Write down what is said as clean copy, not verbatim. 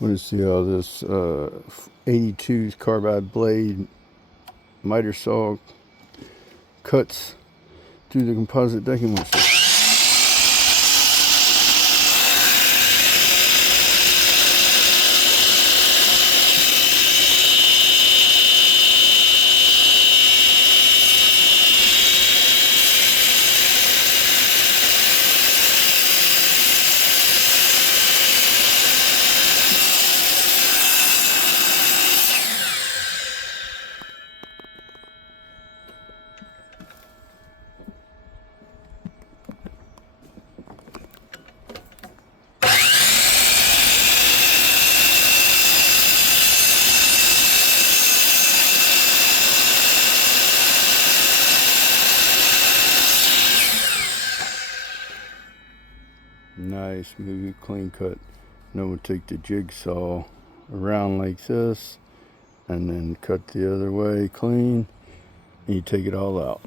Want to see how this 82 carbide blade miter saw cuts through the composite decking. Nice, smooth, clean cut. Now we'll take the jigsaw around like this and then cut the other way clean, and you take it all out.